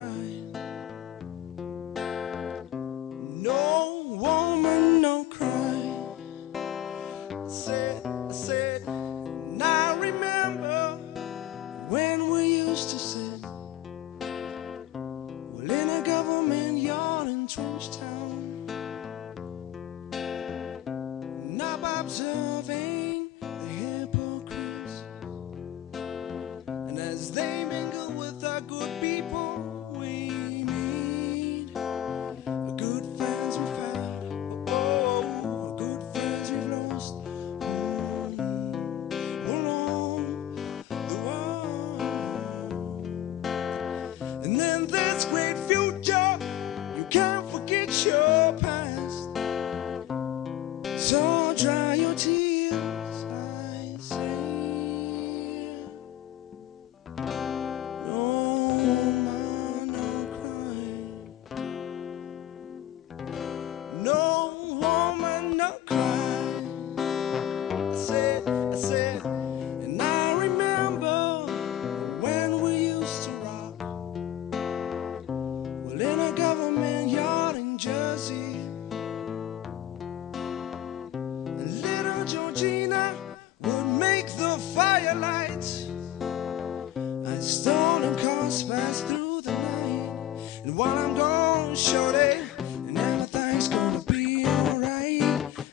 No woman, no cry. I said, and I remember when we used to sit, well, in a government yard in Trenchtown, not observing the hypocrites, and as they mingle with our good people, we meet good friends we've had, oh, good friends we've lost, along the way. And then this great future, you can't forget your past, so dry your tears, I say. No man, no cry. No woman, no cry. I said, and I remember when we used to rock, well, in a government yard in Jersey. And little Georgina would make the firelight as stolen cars pass through the night. And while I'm gone, shorty, and everything's gonna be alright,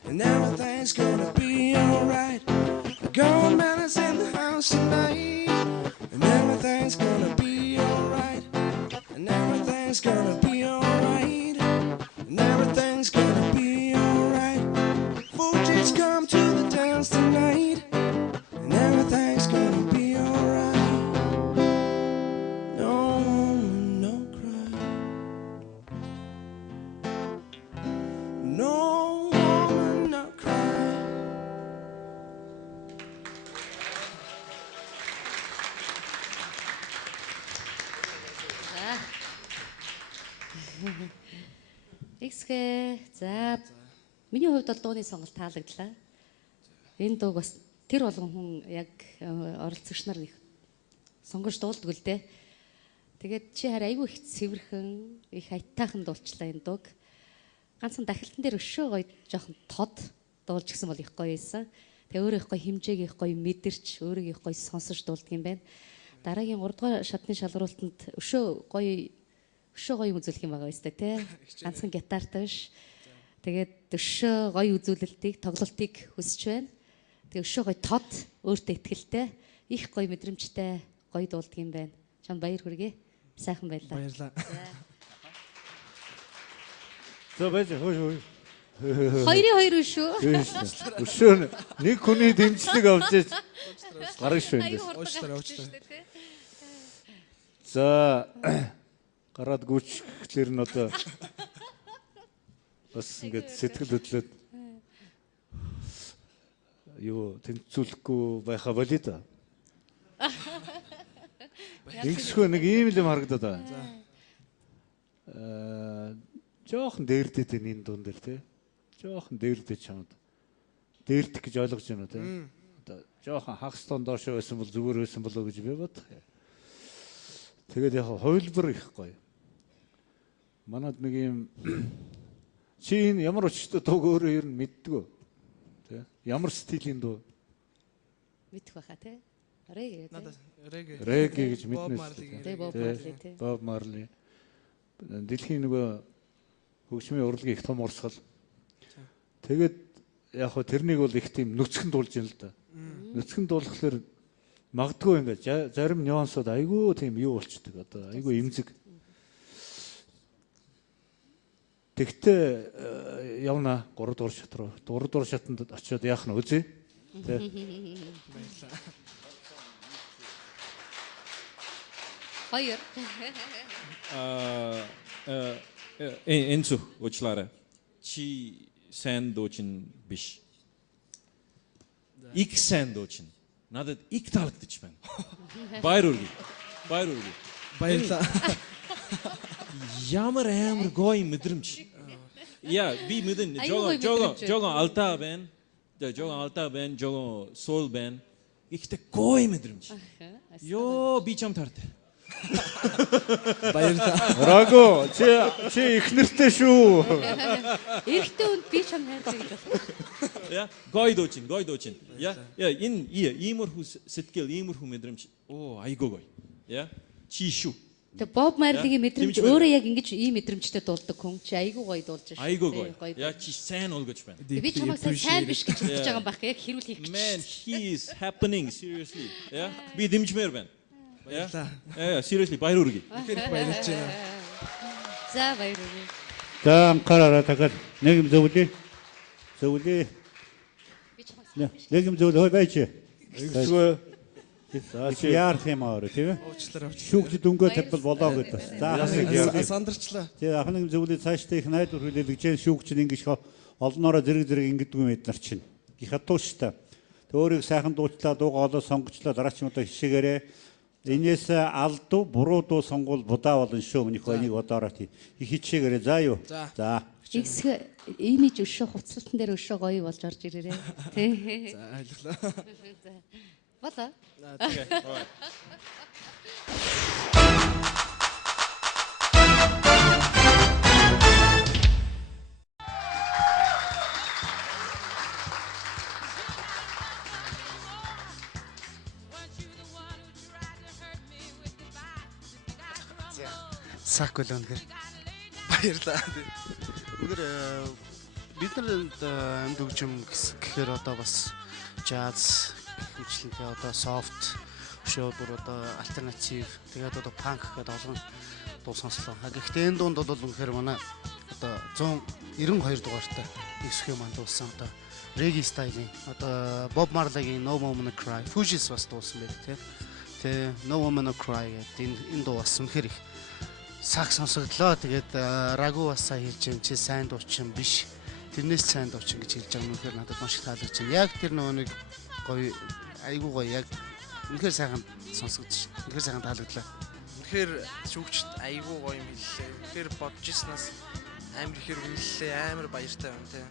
and everything's gonna be alright. The government is in the house tonight, and everything's gonna be alright, and everything's gonna be alright, and everything's gonna be alright. Fuji's come to the dance tonight, and everything's gonna be alright. No woman, no cry. No woman, no cry. Xгээ. За миний хувьд бол дууны сонголт таалагдлаа. Энэ дууг бас тэр болгон хүн яг оролцогч нар их сонгож дуулдаг л дээ. Тэгээд чи хараа айгүй их цэвэрхэн, их айтайхан дуулчлаа энэ дууг. Ганцхан дахилтан дээр өшөө гоё жоохон тод дуулж гисэн бол их гоё байсан. Тэгээ өөрөө их гоё хэмжээг их гоё мэдэрч, өөрөө их гоё сонсож дуулдаг юм байна. Дараагийн 3 дугаар шатны шалралтанд өшөө гоё юм үзүүлэх юм байгаа өстэй тий. Ганцхан гитартай биш. Тэгээд өшөө гоё үзүүлэлтийг, тоглолтыг хүсэж байна. Тэгээ өшөө гоё тод, өөртөө ихтэй, их гоё мэдрэмжтэй гоё дуулдаг юм байна. Чамд баяр хүргэе. Сайхан байлаа. Баярлалаа. За баяр хөөе. Хоёрын шүү. Өшөө нэг хүний дэмжлэг авч ийж гарах шүү энэ. Уучлаарай. За гараад гүйч гэхлээр нь одоо бас ингээд сэтгэл хөдлөд юу тэнцүүлэхгүй байха болий да. Ингэсгүй нэг ийм л юм харагдаад байна. Жоохон дээрдэт энэ дуун дээр тий. Жоохон дээрдэт чамд. Дээрдэх гэж ойлгож байна тий. Одоо жоохон хагас тон доошоо байсан бол зүгээр байсан болоо гэж би бодох. Тэгээд яг хувилбар их гоё. Манад нэг юм чи энэ ямар өчтөд дууг өөрөө ер нь мэддэг үү? Тэ? Ямар стилийн дуу? Мэдэх байхаа тий. Реге. Надад Реге гэж мэднэ. Боб Марли. Дэлхийн нөгөө хөгжмийн урлагийн их том урсгал. Тэгээд яг хөө тэрнийг бол их тийм нүцгэн дуулж юм л да. Нүцгэн дуулахлаар магадгүй ингээд зарим нюансууд айгүй тийм юу болчдөг одоо айгүй эмзэг. Тэгтээ явна 3 дугаар шат руу. 4 дугаар шатанд очиод яах нь үзье. Тэ. Хоёр. Энцу уучлаарай. Чи сайн дуучин биш. Их сайн дуучин. Надад их таалагдчих байна. Баяр үргэлж. баярлалаа. Ямар амар гоё мэдрэмж. Яа, би мэдэн жого алтаа байна. Жого алтаа байна, жого соул байна. Ихтэй гоё мэдрэмж. Ёо, би чам тартай. Баярлалаа. Раго чи их нэртэй шүү. Эрэгтэй хүнд би чам хайрлаа гэж байна. Yeah, гоё дуучин. Yeah, энэ иймэрхүү сэтгэл, иймэрхүү мэдрэмж. Оо, айгүй гоё. Yeah, чи шүү. Тэгээ Боб Марлигийн мэдрэмж өөрөө яг ингэж ийм мэдрэмжтэй дуулдаг хүн. Чи айгүй гоё дуулж байна. Айгүй гоё. Yeah, чи сайн уулгаж байна. Би чамайг сайн биш гэж хэлж байгаа юм байх. Яг хэрүүл хийх гэж. Man, he is happening seriously. Yeah, би дэмжмээр байна. Yeah, seriously, баяр үргэлж. Үнэхээр баярлж байна. За баяр үргэлж. За анхаараа дахиад нэг юм зөвлөе. Нэг юм зөвлөе байж. Эсвэл яар юм аа тийм ээ. Уучлаарай. Шүүгч дүнгээ тавьбал болоо гэдэг. За сандарчлаа. тэгээ ахны зөвлөе цаашдаа их найдвар хүлээлгэж шүүгч нь ингэж олноороо зэрэг ингэдэг юм эднэр чинь. Их хатууштай. Тэг өөрийг сайхан дуучлаа, дуугаа олоо сонгочлаа, дараа ч юм одоо хишээгээрээ энээс алдуу, буруу дуу сонгуул будаа болно шүү. Минийх энийг одоороо их хичээгээрээ заа юу. За. Ихсэг имиж өшөө хувцалтан дээр өшөө гоё болж орж ирээрээ. Тий. За ойлголоо. Болоо. Okay, all right. Сак л үнэхээр баярлаа. Үнээр бид нарэнд амьд хөгжим гэхээр одоо бас jazz хөгжлөнтэй одоо soft өшөө бүр одоо альтернатив тэгээд одоо punk гэдэг олон дуу сонслоо. Гэхдээ энэ дунд бол үнэхээр манай одоо 192 дугаартай ихсхэ манд дуусан одоо reggae стилийн одоо Bob Marley-гийн No Woman No Cry, Fugees бас дуусан байдаг тийм. No Woman No Cry гэдэг энэ дуу бас үнэхээр их сак сонсогдлоо. Тэгээд рагу бас сайн хэлж юм чи сайн дуучин биш. Тэрнээс сайн дуучин гэж хэлж байгаа юм. Үнэхээр надад маш их таалагдж байна. Яг тэр нэг гоё айгуу гоё яг үнэхээр сайхан сонсогдож. Үнэхээр сайхан таалагдлаа. Үнэхээр шүүгчд айгуу гоё юм хэллээ. Үнэхээр бодож ирснаас амар ихээр үнэллээ. Амар баяртай байна те.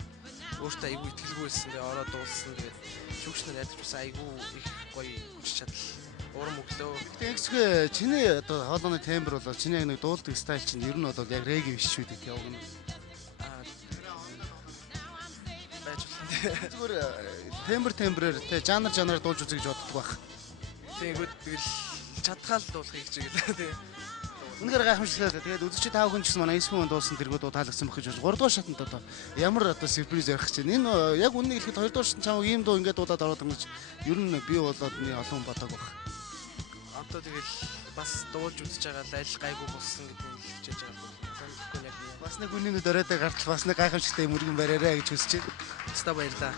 Өөртөө айгуу итгэлгүй байсан. Тэгээ ороод дуулсан. Тэгээд шүүгч нар ядаж бас айгуу их гоё хүч чадал урам өглөө. Гэтэ эксгэ чиний одоо хоолойны тембр болоо чиний яг нэг дуулдаг стайл чинь ер нь бол яг реги биш шүү дээ яг нь. Зүгээр тембрээр те жанраар дуулж үзье гэж боддог байх. Тэгвэл тэгэл чадхаал дуулахыг гэж хэлээ те. Үнэхээр гайхамшигтай. Тэгээд үзэгч тав хүн ч гэсэн манай эсмэн дуулсан тэргүүд таалагдсан байх гэж байна. 3 дугаар шатанд одоо ямар одоо сюрприз ярих гэж байна. Энэ яг үннийг хэлэхэд 2 дугаар шатанд чамаа ийм дуу ингээд дуулаад ороод ингэж ер нь би болоод олон бодог байх. Одоо тэгэл бас дуулж үзэж байгаа л аль гайгүй болсон гэдгийг хэлчихэж байгаа бол санахгүй яг бас нэг үнийн өд оройдоо гартал бас нэг гайхамшигтай мөргөн бариараа гэж хүсэж байна. Тэстэ баярлаа.